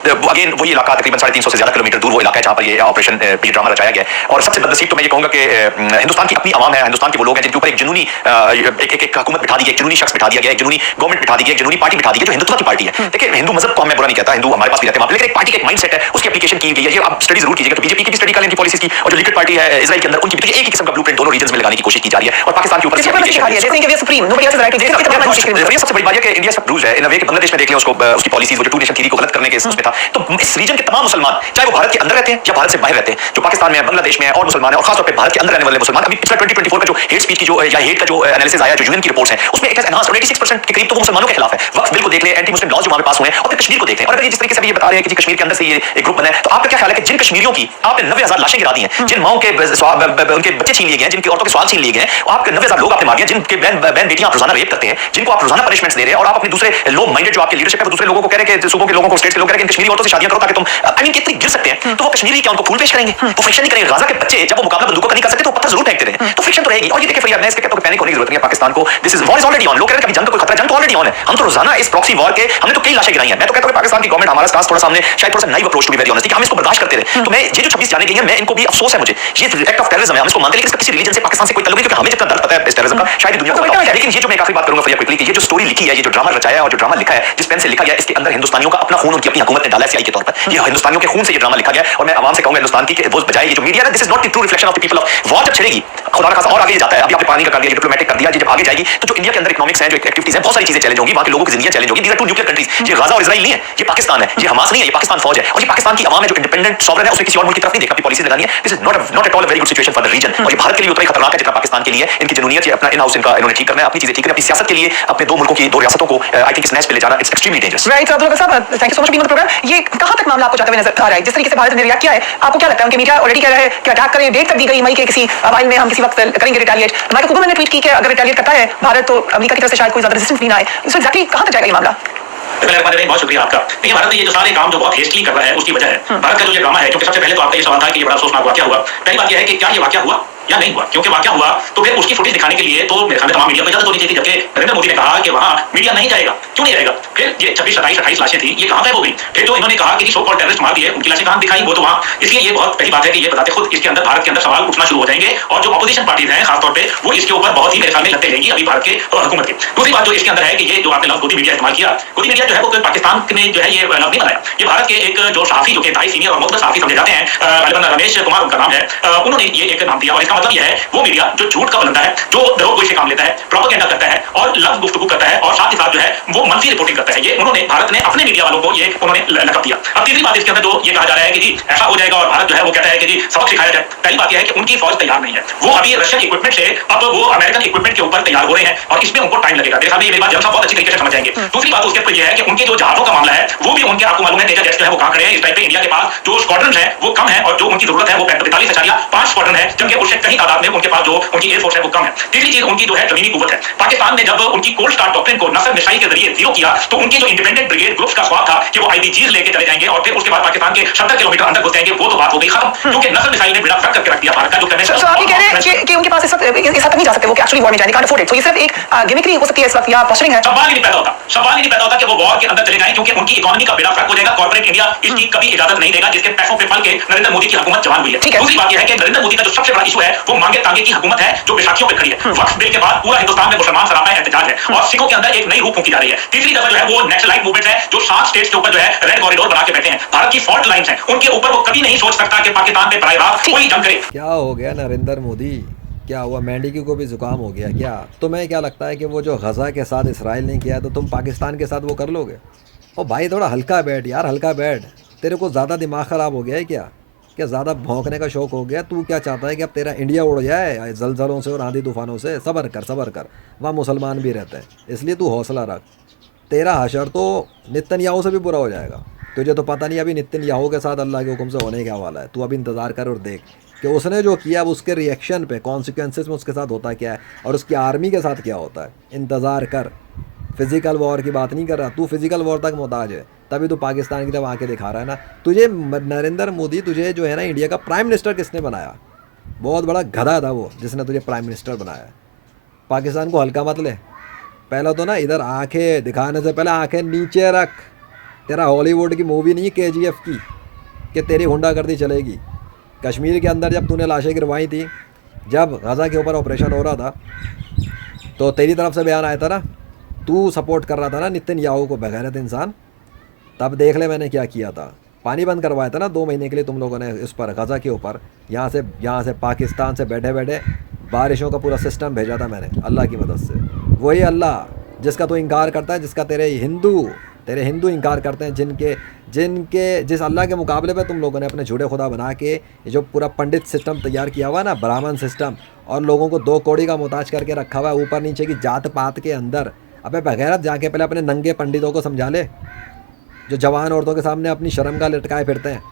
Again वही इलाका तकरीबन 350 से ज्यादा किलोमीटर दूर वो इलाका है जहाँ पर ये ऑपरेशन ये ड्रामा रचाया गया है। और सबसे बदनसीब तो मैं ये कहूंगा कि हिंदुस्तान की अपनी आवाम है, हिंदुस्तान के वो लोग हैं जिनके ऊपर एक जुनूनी एक हुकूमत बिठा दी गई, एक जुनूनी शख्स बिठा दिया गया, एक जुनूनी गवर्नमेंट बिठा दी गई, एक जुनूनी पार्टी बिठा दी गई जो हिंदुत्व की पार्टी है। देखिए हिंदू मजहब को मैं बुरा नहीं कहता, हिंदू हमारे पास भी रहते हैं, लेकिन एक पार्टी का एक माइंड सेट है, उसकी एप्लीकेशन की गई है। ये आप स्टडी जरूर कीजिएगा, तो बीजेपी की भी स्टडी कर लें इनकी पॉलिसीज की, और जो लिक्विड पार्टी है इजराइल के अंदर उनकी भी एक ही किस्म का ब्लूप्रिंट दोनों रीजन्स में लगाने की कोशिश की जा रही है। और पाकिस्तान के ऊपर सबसे बड़ी बात है कि इंडिया सब रूल है इन वे, बांग्लादेश में देख लें उसको, उसकी पॉलिसीज वो जो टू नेशन थ्योरी को गलत करने के उसमें था। तो इस रीजन के तमाम मुसलमान चाहे वो भारत के अंदर रहते हैं या भारत से बाहर रहते हैं, जो पाकिस्तान में है, बांग्लादेश में है और मुसलमान है, और खासतौर पे भारत के अंदर रहने वाले मुसलमान, अभी पिछला 2024 का जो हेट स्पीच की जो या हेट का जो एनालिसिस आया, जो यूएन की रिपोर्ट्स हैं, उसमें एक एनहांस 86% के करीब तो वो मुसलमानों के खिलाफ है। वक्फ बिल को देख लें, एंटी मुस्लिम लॉज जो वहां पे पास हुए हैं, और फिर कश्मीर को देख लें। और अगर ये जिस तरीके से भी ये बता रहे हैं कि कश्मीर के अंदर से ये एक ग्रुप बना है, तो आपका क्या ख्याल है कि जिन कश्मीरियों की आपने 90,000 लाशें गिरा दी हैं, जिन माओं के उनके बच्चे छीन लिए गए हैं, जिनकी औरतों के सवाल छीन लिए गए हैं, आपके 90,000 लोग आपने मार दिए, जिनके बहन बेटियां आप रोजाना रेप करते हैं, जिनको आप रोजाना पनिशमेंट्स दे रहे हैं, और आप अपने दूसरे लो माइंडेड जो आपके लीडरशिप है वो दूसरे लोगों को कह रहे हैं कि सूबों के लोगों को, स्टेट्स के लोग कह रहे हैं कि कश्मीरी औरतों से शादियां करो ताकि तुम आई मीन कितनी गिर सकते हैं। तो वो कश्मीरी क्या उनको फूल पेश करेंगे? वो फ्रिक्शन नहीं करेंगे। गाजा के बच्चे जब वो मुकाबला बंदूकों का नहीं कर सकते तो पत्थर जरूर फेंकते रहे, तो फ्रिक्शन तो रहेगी। और ये देखिए मैं इसके कहता हूं कि पैनिक होने की जरूरत नहीं है पाकिस्तान को। This is war is already on. लोग कह रहे हैं कि जंग का कोई खतरा, जंग तो ऑलरेडी ऑन है। हम तो रोजाना इस प्रॉक्सी वॉर के हमने तो कई लाशें गिराई हैं। मैं तो कहता हूं कि पाकिस्तान की गवर्नमेंट हमारा स्टांस थोड़ा सामने शायद थोड़ा सा naive approach to be very honest कि हम इसको बर्दाश्त करते रहे। तो मैं ये जो 26 जाने गई हैं, मैं इनको भी अफसोस है मुझे, ये एक्ट ऑफ टेररिज्म है, हम इसको मानते हैं, लेकिन इसका किसी रिलीजन से पाकिस्तान से कोई ताल्लुक नहीं, क्योंकि हमें जितना दर्द पता है इस टेररिज्म का शायद दुनिया को पता है। लेकिन ये जो मैं आखिरी बात करूंगा क्विकली कि ये जो स्टोरी लिखी है, ये जो ड्रामा रचाया है और जो ड्रामा लिखा है, जिस पेन से लिखा गया, इसके अंदर हिंदुस्तानियों का अपना खून उनकी अपनी हुकूमत ने डाला है सीआई के तौर पर। ये हिंदुस्तानियों के खून से ये ड्रामा लिखा गया। और मैं आवाम से कहूंगा हिंदुस्तान की कि वो बजाय ये जो मीडिया है, this is not the true reflection of the people of war. जब छिड़ेगी खुदा ना खासा और आगे जाता है, अभी आपने पानी का कर दिया, डिप्लोमेटिक कर दिया, जब आगे जाएगी तो जो इंडिया के अंदर इकोनॉमिक्स है, जो एक्टिविटीज है, बहुत सारी चीजें चैलेंज होंगी, वहां के लोगों की जिंदगी चैलेंज होगी। These are two nuclear countries. ये गाजा और इजराइल नहीं है, ये पाकिस्तान है, ये हमास नहीं है, ये पाकिस्तान फौज है। और ये पाकिस्तान की आवाम है जो इंडिपेंडेंट सॉवरेन है, उसने किसी और मुल्क की तरफ नहीं देखा, अपनी पॉलिसी लगानी है। This is not at all a very good situation for the region. और ये भारत के लिए उतना ही खतरनाक है जितना पाकिस्तान के लिए। इनकी जनूनियत अपना इन हाउस इनका इन्होंने ठीक करना है, अपनी चीजें ठीक करनी है, अपनी सियासत के लिए अपने दो मुल्कों की दो रियासतों को आई थिंक इस नैश पे ले जाना it's extremely dangerous. Right Abdul Sahab, thank you so much being on the programme. ये कहां तक मामला आपको जाते हुए नजर आ रहा है? जिस तरीके से भारत ने रिएक्ट किया है, आपको क्या लगता है? उनके मीडिया ऑलरेडी कह रहा है कि अटैक करें, डेट तक दी गई मई के किसी वाइल में, हम किसी वक्त करेंगे रिटेलिएट। माइकल कुबल ने ट्वीट की कि अगर रिटेलिएट करता है भारत तो अमेरिका की तरफ से शायद कोई ज्यादा रेजिस्टेंस भी ना आए। सो एक्चुअली कहां तक जाएगा ये मामला? बहुत शुक्रिया आपका। देखिए भारत ने ये जो सारे काम जो बहुत हेस्टली कर रहा है उसकी वजह है भारत का जो ये ड्रामा है। क्योंकि सबसे पहले तो आपका ये सवाल था कि ये बड़ा अफसोसनाक वाकया हुआ। पहली बात यह है कि क्या ये वाकया हुआ या नहीं हुआ, क्योंकि वाकया हुआ तो फिर उसकी फुटेज दिखाने के लिए तो मेरे ख्याल में तमाम मीडिया को इजाजत होनी चाहिए। जबकि नरेंद्र मोदी ने कहा कि वहां मीडिया नहीं जाएगा, क्यों नहीं जाएगा? फिर ये 26, 27, 28 लाशें थी, ये कहां गायब हो गई? फिर जो इन्होंने कहा कि सो कॉल्ड टेररिस्ट मार दिए, उनकी लाशें कहां दिखाई? वो तो वहां। इसलिए ये बहुत पहली बात है कि ये बताते खुद इसके अंदर भारत के अंदर सवाल उठना शुरू हो जाएंगे, और जो अपोजिशन पार्टीज हैं खासतौर पे वो इसके ऊपर बहुत ही मेरे ख्याल में लगते रहेंगी अभी भारत के हुकूमत के। दूसरी बात जो इसके अंदर है कि ये जो आपने लफ्ज गोदी मीडिया इस्तेमाल किया, गोदी मीडिया जो है वो पाकिस्तान ने जो है ये लफ्ज नहीं बनाया। ये भारत के एक जो सहाफी जो कि इंतहाई सीनियर और मुतबर सहाफी समझे जाते हैं, गालिबन रमेश कुमार उनका नाम है, उन्होंने ये एक नाम दिया। और इसका मतलब ये है वो मीडिया जो झूठ का बलंदा है, जो दरोगोई से काम लेता है, प्रोपेगेंडा करता है और लफ्ज गुफ्तगू करता है, और साथ ही साथ जो है वो मंफी रिपोर्टिंग करता है। ये उन्होंने भारत ने अपने मीडिया वालों को ये उन्होंने लकब दिया। अब तीसरी बात इसके अंदर जो ये कहा जा रहा है कि जी ऐसा हो जाएगा और भारत जो है वो कहता है कि जी सबक सिखाया जाए। पहली बात यह है कि उनकी फौज तैयार नहीं है, वो अभी रशियन इक्विपमेंट से अब वो अमेरिकन इक्विपमेंट के ऊपर तैयार हो रहे हैं, और इसमें उनको टाइम लगेगा। देखा ये मेरी बात जब बहुत अच्छी तरीके से समझ जाएंगे। दूसरी बात उसके ऊपर यह है कि उनके जो जहाजों का मामला है वो भी उनके, आपको मालूम है तेजस जेट्स जो है वो कहां खड़े हैं इस टाइम पे। इंडिया के पास जो स्क्वाड्रन है वो कम है, और जो उनकी जरूरत है वो 45.5 स्क्वाड्रन है, जबकि उससे कहीं तादाद में उनके पास जो उनकी एयरफोर्स है वो कम है। तीसरी चीज उनकी जो है जमीनी कुव्वत है। पाकिस्तान ने जब उनकी कोल्ड स्टार्ट डॉक्ट्रिन को नसर मिसाइल के जरिए जीरो किया, तो उनके जो इंडिपेंडेंट ब्रिगेड ग्रुप्स का ख्वाब था कि वो आईबीजीज लेके चले जाएंगे और फिर उसके बाद पाकिस्तान के 70 किलोमीटर अंदर घुस जाएंगे, वो तो बात हो गई खत्म, क्योंकि नसर मिसाइल ने बेड़ा फर्क करके रख दिया भारत का जो करने। सो आप ये कह रहे हैं कि उनके पास इस हद तक नहीं जा सकते, वो एक्चुअली वॉर में जाने, कांट अफोर्ड इट। सो ये सिर्फ एक गिमिक्री हो सकती है इस वक्त, या पोस्चरिंग है? सवाल ही नहीं पैदा होता, सवाल ही नहीं पैदा होता कि वो वॉर के अंदर चले जाएं, क्योंकि उनकी इकोनॉमी का बेड़ा फर्क हो जाएगा। कॉर्पोरेट इंडिया इसकी कभी इजाजत नहीं देगा, जिसके पैसों पे पल के नरेंद्र मोदी की हुकूमत जवान हुई है। दूसरी बात यह है कि नरेंद्र मोदी का जो सबसे बड़ा इशू है वो मांगे तांगे की हुकूमत है, जो बैसाखियों पे खड़ी है। वक्फ बिल के बाद पूरा हिंदुस्तान में मुसलमान सरापा एहतजाज है और सिखों के अंदर एक नई रूह फूंकी जा रही है। तीसरी दफा जो है वो नेशनलाइट मूवमेंट है, जो 7 स्टेट्स के ऊपर जो है रेड कॉरिडोर बना के बैठे हैं। भारत की फॉल्ट लाइंस हैं, उनके ऊपर वो कभी नहीं सोच सकता कि पाकिस्तान में बराह रास्त कोई जंग करे। क्या हो गया नरेंद्र मोदी? क्या हुआ? मेंढकी को भी जुकाम हो गया क्या? तुम्हें क्या लगता है कि वो जो गज़ा के साथ इसराइल ने किया तो तुम पाकिस्तान के साथ वो कर लोगे? ओ भाई थोड़ा हल्का बैठ यार, हल्का बैठ। तेरे को ज़्यादा दिमाग ख़राब हो गया है क्या? क्या ज़्यादा भौंकने का शौक़ हो गया? तू क्या चाहता है कि अब तेरा इंडिया उड़ जाए जलजलों से और आंधी तूफ़ानों से? सब्र कर, सब्र कर। वहाँ मुसलमान भी रहते हैं, इसलिए तू हौसला रख। तेरा हशर तो नेतन्याहू से भी बुरा हो जाएगा। तुझे तो पता नहीं अभी नेतन्याहू के साथ अल्लाह के हुक्म से होने क्या वाला है। तू अभी इंतज़ार कर और देख कि उसने जो किया अब उसके रिएक्शन पे, कॉन्सिक्वेंसेस में उसके साथ होता क्या है और उसकी आर्मी के साथ क्या होता है। इंतज़ार कर। फिज़िकल वॉर की बात नहीं कर रहा, तू फिज़िकल वॉर तक मोहताज है, तभी तो पाकिस्तान की तरफ आके दिखा रहा है ना। तुझे नरेंद्र मोदी, तुझे जो है ना इंडिया का प्राइम मिनिस्टर किसने बनाया? बहुत बड़ा गधा था वो जिसने तुझे प्राइम मिनिस्टर बनाया। पाकिस्तान को हल्का मत ले। पहला तो ना इधर आंखें दिखाने से पहले आंखें नीचे रख। तेरा हॉलीवुड की मूवी नहीं है KGF की कि तेरी गुंडागर्दी चलेगी। कश्मीर के अंदर जब तूने लाशें गिरवाई थी, जब गज़ा के ऊपर ऑपरेशन हो रहा था, तो तेरी तरफ से बयान आया था ना, तू सपोर्ट कर रहा था ना नेतन्याहू को, बेगैरत इंसान। तब देख ले मैंने क्या किया था, पानी बंद करवाया था ना 2 महीने के लिए तुम लोगों ने इस पर गज़ा के ऊपर। यहाँ से पाकिस्तान से बैठे बैठे बारिशों का पूरा सिस्टम भेजा था मैंने अल्लाह की मदद से। वही अल्लाह जिसका तू इनकार करता है, जिसका तेरे हिंदू इनकार करते हैं, जिस अल्लाह के मुकाबले पे तुम लोगों ने अपने झूठे खुदा बना के ये जो पूरा पंडित सिस्टम तैयार किया हुआ है ना, ब्राह्मण सिस्टम, और लोगों को 2 कौड़ी का मोहताज करके रखा हुआ है ऊपर नीचे की जात पात के अंदर। अबे बगैरत, जाके पहले अपने नंगे पंडितों को समझा ले, जो जवान औरतों के सामने अपनी शर्म का लटकाए फिरते हैं।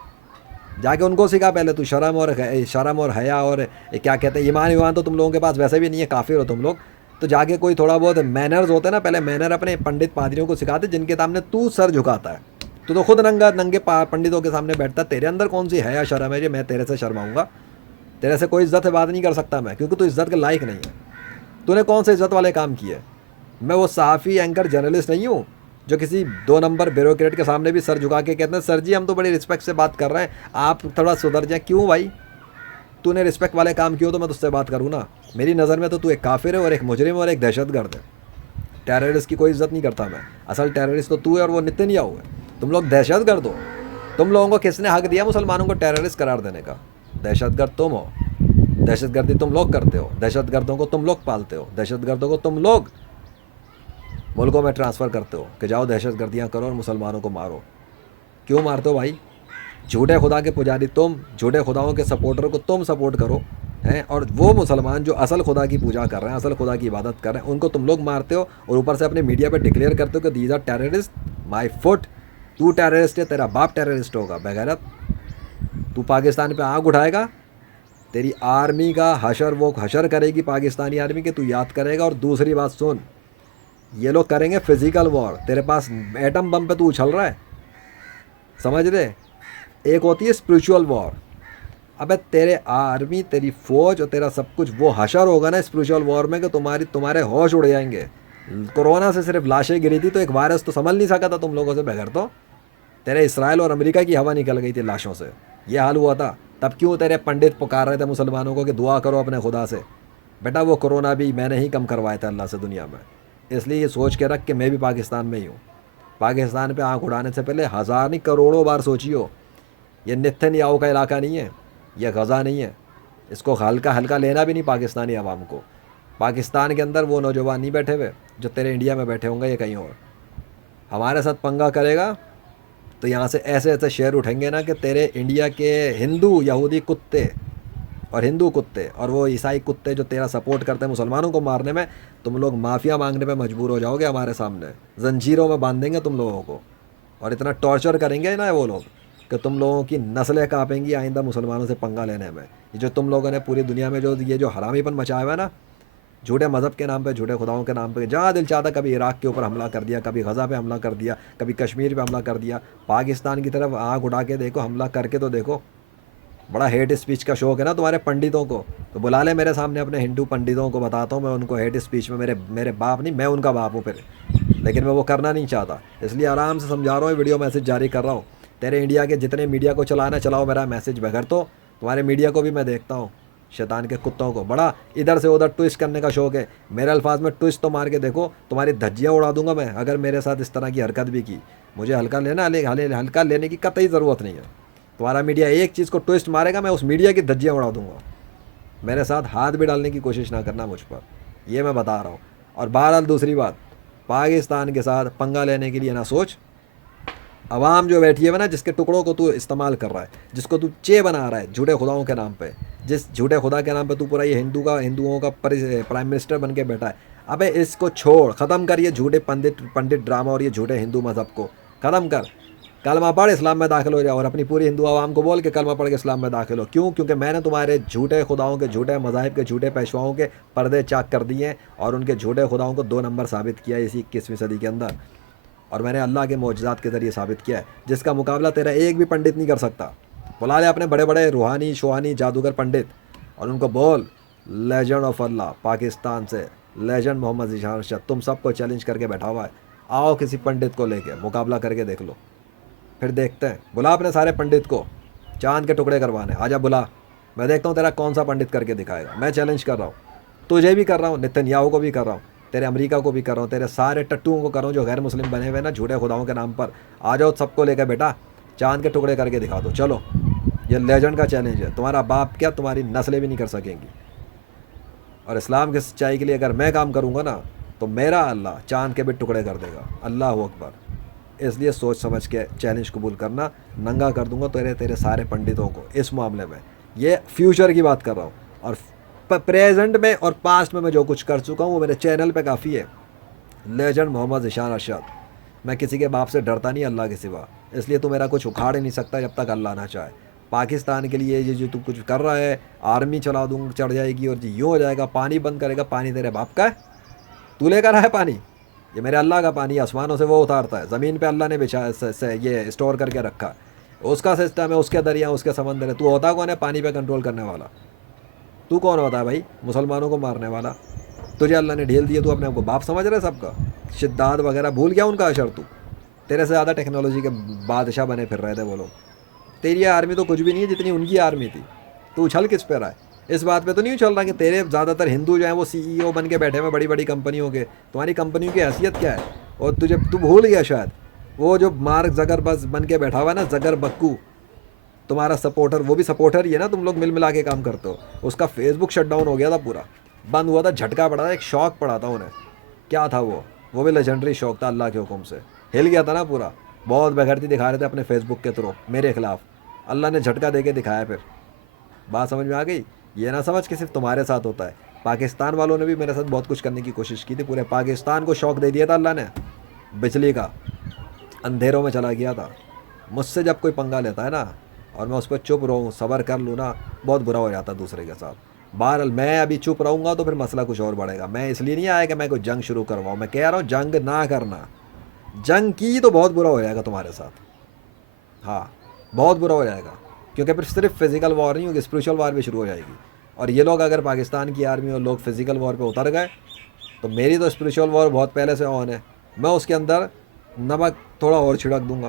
जाके उनको सिखा पहले तू शर्म और हया और क्या कहते हैं, ईमान तो तुम लोगों के पास वैसे भी नहीं है, काफिर हो तुम लोग। तो जाके कोई थोड़ा बहुत मैनर्स होते हैं ना, पहले मैनर अपने पंडित पादरियों को सिखाते, जिनके सामने तू सर झुकाता है। तू तो खुद नंगे पंडितों के सामने बैठता है, तेरे अंदर कौन सी हया शर्म है जो मैं तेरे से शर्माऊँगा? तेरे से कोई इज्जत से बात नहीं कर सकता मैं, क्योंकि तू इज्जत के लायक नहीं है। तूने कौन से इज्जत वाले काम किए? मैं वो सहाफ़ी, एंकर, जर्नलिस्ट नहीं हूँ जो किसी 2 नंबर ब्यूरोक्रेट के सामने भी सर झुका के कहते हैं सर जी हम तो बड़ी रिस्पेक्ट से बात कर रहे हैं, आप थोड़ा सुधर जाए। क्यों भाई? तूने रिस्पेक्ट वाले काम किए तो मैं तुझसे बात करूँ ना। मेरी नज़र में तो तू एक काफिर है और एक मुजरिम और एक दहशतगर्द है। टेररिस्ट की कोई इज्जत नहीं करता मैं। असल टेररिस्ट तो तू है और वो नेतन्याहू है। तुम लोग दहशतगर्द हो। तुम लोगों को किसने हक दिया मुसलमानों को टेररिस्ट करार देने का? दहशतगर्द तुम हो। दहशतगर्दी तुम लोग करते हो, दहशतगर्दों को तुम लोग पालते हो, दहशतगर्दों को तुम लोग मुल्कों में ट्रांसफ़र करते हो कि जाओ दहशतगर्दियाँ करो और मुसलमानों को मारो। क्यों मारते हो भाई? झूठे खुदा के पुजारी तुम, झूठे खुदाओं के सपोर्टर को तुम सपोर्ट करो हैं, और वो मुसलमान जो असल खुदा की पूजा कर रहे हैं, असल खुदा की इबादत कर रहे हैं, उनको तुम लोग मारते हो और ऊपर से अपने मीडिया पे डिक्लेयर करते हो कि these are terrorist. My foot, तू टेररिस्ट है, तेरा बाप टेररिस्ट होगा बेगैरत। तू पाकिस्तान पे आँख उठाएगा, तेरी आर्मी का हशर वो हशर करेगी पाकिस्तानी आर्मी के, तू याद करेगा। और दूसरी बात सुन, ये लोग करेंगे फिजिकल वॉर। तेरे पास एटम बम पे तू उछल रहा है, समझ रहे? एक होती है स्पिरिचुअल वॉर। अबे तेरे आर्मी, तेरी फौज और तेरा सब कुछ वो हशर होगा ना स्पिरिचुअल वॉर में कि तुम्हारे होश उड़ जाएंगे। कोरोना से सिर्फ लाशें गिरी थी तो एक वायरस तो संभल नहीं सका था तुम लोगों से बगैर। तो तेरे इसराइल और अमेरिका की हवा निकल गई थी लाशों से, ये हाल हुआ था। तब क्यों तेरे पंडित पुकार रहे थे मुसलमानों को कि दुआ करो अपने खुदा से? बेटा वो कोरोना भी मैंने ही कम करवाया था अल्लाह से दुनिया में। इसलिए ये सोच के रख कि मैं भी पाकिस्तान में ही हूँ। पाकिस्तान पे आंख उड़ाने से पहले 1000 नहीं करोड़ों बार सोचियो। ये नेतन्याहू का इलाका नहीं है, ये गज़ा नहीं है। इसको हल्का लेना भी नहीं पाकिस्तानी आवाम को। पाकिस्तान के अंदर वो नौजवान नहीं बैठे हुए जो तेरे इंडिया में बैठे होंगे या कहीं और। हमारे साथ पंगा करेगा तो यहाँ से ऐसे ऐसे शेर उठेंगे ना कि तेरे इंडिया के हिंदू यहूदी कुत्ते और वो ईसाई कुत्ते जो तेरा सपोर्ट करते हैं मुसलमानों को मारने में, तुम लोग माफ़िया मांगने पे मजबूर हो जाओगे हमारे सामने। जंजीरों में बांध देंगे तुम लोगों को और इतना टॉर्चर करेंगे ना वो लोग कि तुम लोगों की नस्लें काँपेंगी आइंदा मुसलमानों से पंगा लेने में। ये जो तुम लोगों ने पूरी दुनिया में जो हरामीपन मचाया हुआ है ना, झूठे मज़हब के नाम पे, झूठे खुदाओं के नाम पे, जहाँ दिल चाहता कभी इराक़ के ऊपर हमला कर दिया, कभी गज़ा पे हमला कर दिया, कभी कश्मीर पे हमला कर दिया। पाकिस्तान की तरफ आँख उठा के देखो, हमला करके तो देखो। बड़ा हेट स्पीच का शौक़ है ना तुम्हारे पंडितों को, तो बुला ले मेरे सामने अपने हिंदू पंडितों को, बताता हूँ मैं उनको हेट स्पीच में। मेरे बाप नहीं, मैं उनका बाप हूँ फिर, लेकिन मैं वो करना नहीं चाहता, इसलिए आराम से समझा रहा हूँ, वीडियो मैसेज जारी कर रहा हूँ। तेरे इंडिया के जितने मीडिया को चलाना चलाओ, मेरा मैसेज बगैर तो तुम्हारे मीडिया को भी मैं देखता हूँ। शैतान के कुत्तों को बड़ा इधर से उधर ट्विस्ट करने का शौक़ है। मेरे अल्फाज में ट्विस्ट तो मार के देखो, तुम्हारी धज्जियाँ उड़ा दूंगा मैं अगर मेरे साथ इस तरह की हरकत भी की। मुझे हल्का लेने की कतई ज़रूरत नहीं है। तुम्हारा मीडिया एक चीज़ को ट्विस्ट मारेगा, मैं उस मीडिया की धज्जियाँ उड़ा दूंगा। मेरे साथ हाथ भी डालने की कोशिश ना करना मुझ पर, ये मैं बता रहा हूँ। और बहरहाल दूसरी बात, पाकिस्तान के साथ पंगा लेने के लिए ना सोच। अवाम जो बैठी है ना, जिसके टुकड़ों को तू इस्तेमाल कर रहा है, जिसको तू चे बना रहा है झूठे खुदाओं के नाम पे, जिस झूठे खुदा के नाम पे तू पूरा ये हिंदुओं का प्राइम मिनिस्टर बन के बैठा है। अबे इसको छोड़, ख़त्म कर ये झूठे पंडित ड्रामा और ये झूठे हिंदू मज़हब को ख़त्म कर। कलमा पढ़, इस्लाम में दाखिल हो जाओ और अपनी पूरी हिंदू आवाम को बोल के कलमा पढ़ के इस्लाम में दाखिल हो। क्यों? क्योंकि मैंने तुम्हारे झूठे खुदाओं के, झूठे मज़ाहिब के, झूठे पेशवाओं के पर्दे चाक कर दिए और उनके झूठे खुदाओं को 2 नंबर साबित किया इसी 21वीं सदी के अंदर। और मैंने अल्लाह के मौजज़ात के ज़रिए साबित किया है, जिसका मुकाबला तेरा एक भी पंडित नहीं कर सकता। बुला ले अपने बड़े बड़े रूहानी शोहानी जादूगर पंडित और उनको बोल, लेजेंड ऑफ अल्लाह पाकिस्तान से, लेजेंड मोहम्मद ज़ीशान अरशद तुम सबको चैलेंज करके बैठा हुआ है, आओ किसी पंडित को लेके मुकाबला करके देख लो। फिर देखते हैं। बुला अपने सारे पंडित को चांद के टुकड़े करवाने, आजा बुला। मैं देखता हूँ तेरा कौन सा पंडित करके दिखाएगा। मैं चैलेंज कर रहा हूँ, तुझे भी कर रहा हूँ, नेतन्याहू को भी कर रहा हूँ, तेरे अमेरिका को भी कर रहा हूँ, तेरे सारे टट्टुओं को कर रहा हूँ जो गैर मुस्लिम बने हुए ना झूठे खुदाओं के नाम पर। आ जाओ सबको लेकर बेटा, चांद के टुकड़े करके दिखा दो। चलो, ये लेजेंड का चैलेंज है। तुम्हारा बाप क्या, तुम्हारी नस्लें भी नहीं कर सकेंगी। और इस्लाम की सच्चाई के लिए अगर मैं काम करूँगा ना, तो मेरा अल्लाह चांद के भी टुकड़े कर देगा। अल्लाह अकबर। इसलिए सोच समझ के चैलेंज कबूल करना, नंगा कर दूंगा तेरे सारे पंडितों को इस मामले में। ये फ्यूचर की बात कर रहा हूँ, और प्रेजेंट में और पास्ट में मैं जो कुछ कर चुका हूँ वो मेरे चैनल पे काफ़ी है। लेजेंड मोहम्मद ज़ीशान अरशद। मैं किसी के बाप से डरता नहीं अल्लाह के सिवा, इसलिए तू मेरा कुछ उखाड़ ही नहीं सकता जब तक अल्लाह ना चाहे। पाकिस्तान के लिए ये जो तू कुछ कर रहा है, आर्मी चला दूँगा, चढ़ जाएगी और जी यूँ हो जाएगा, पानी बंद करेगा। पानी तेरे बाप का है, तू लेकर आया पानी? ये मेरे अल्लाह का पानी, आसमानों से वो उतारता है, ज़मीन पे अल्लाह ने बिछा ये स्टोर करके रखा है, उसका सिस्टम है, उसके दरिया, उसके समंदर है। तू होता कौन है पानी पे कंट्रोल करने वाला? तू कौन होता है भाई मुसलमानों को मारने वाला? तुझे अल्लाह ने ढील दिया, तू अपने आप को बाप समझ रहा है सबका? शिद्दात वगैरह भूल गया उनका अशर तू? तेरे से ज़्यादा टेक्नोलॉजी के बादशाह बने फिर रहे थे वो लोग। तेरी आर्मी तो कुछ भी नहीं है जितनी उनकी आर्मी थी। तू उछल किस पे रहा है? इस बात पे तो नहीं उछल रहा कि तेरे ज़्यादातर हिंदू जो हैं वो CEO बन के बैठे हुए बड़ी बड़ी कंपनियों के। तुम्हारी कंपनियों की हैसियत क्या है? और तू भूल गया शायद, वो जो मार्क ज़करबर्ग बन के बैठा हुआ है ना, ज़करबक्कू, तुम्हारा सपोर्टर, वो भी सपोर्टर ही है ना, तुम लोग मिल मिला के काम करते हो। उसका फेसबुक शटडाउन हो गया था, पूरा बंद हुआ था, झटका पड़ा था, एक शौक पड़ा था उन्हें। क्या था वो भी लेजेंडरी शौक था, अल्लाह के हुक्म से हिल गया था ना पूरा। बहुत बेगैरती दिखा रहे थे अपने फेसबुक के थ्रू मेरे खिलाफ, अल्लाह ने झटका दे के दिखाया। फिर बात समझ में आ गई? ये ना समझ कि सिर्फ तुम्हारे साथ होता है, पाकिस्तान वालों ने भी मेरे साथ बहुत कुछ करने की कोशिश की थी। पूरे पाकिस्तान को शौक दे दिया था अल्लाह ने, बिजली का, अंधेरों में चला गया था। मुझसे जब कोई पंगा लेता है ना और मैं उस पर चुप रहूँ, सब्र कर लूँ ना, बहुत बुरा हो जाता दूसरे के साथ। बहरहाल मैं अभी चुप रहूँगा तो फिर मसला कुछ और बढ़ेगा। मैं इसलिए नहीं आया कि मैं कोई जंग शुरू करवाऊँ, मैं कह रहा हूँ जंग ना करना। जंग की तो बहुत बुरा हो जाएगा तुम्हारे साथ, हाँ बहुत बुरा हो जाएगा, क्योंकि फिर सिर्फ फिजिकल वॉर नहीं होगी, स्पिरिचुअल वॉर भी शुरू हो जाएगी। और ये लोग अगर पाकिस्तान की आर्मी और लोग फिजिकल वॉर पे उतर गए तो मेरी तो स्पिरिचुअल वॉर बहुत पहले से ऑन है। मैं उसके अंदर नमक थोड़ा और छिड़क दूंगा,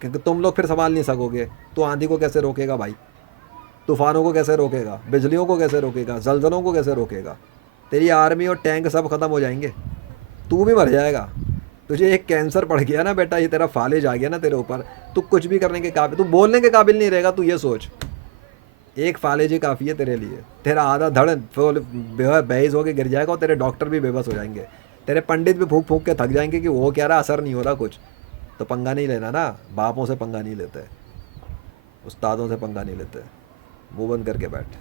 क्योंकि तुम लोग फिर संभाल नहीं सकोगे। तो आंधी को कैसे रोकेगा भाई? तूफ़ानों को कैसे रोकेगा? बिजलियों को कैसे रोकेगा? जलजलों को कैसे रोकेगा? तेरी आर्मी और टैंक सब ख़त्म हो जाएंगे, तू भी मर जाएगा। तुझे एक कैंसर पड़ गया ना बेटा, ये तेरा फालिज आ गया ना तेरे ऊपर, तू कुछ भी करने के काबिल, तू बोलने के काबिल नहीं रहेगा। तू ये सोच, एक फालिज ही काफ़ी है तेरे लिए। तेरा आधा धड़ बेहिस होकर गिर जाएगा और तेरे डॉक्टर भी बेबस हो जाएंगे, तेरे पंडित भी फूंक फूंक के थक जाएंगे कि वो कह रहा असर नहीं हो रहा कुछ। तो पंगा नहीं लेना ना, बापों से पंगा नहीं लेते, उस्तादों से पंगा नहीं लेते। मुँह बंद करके बैठ।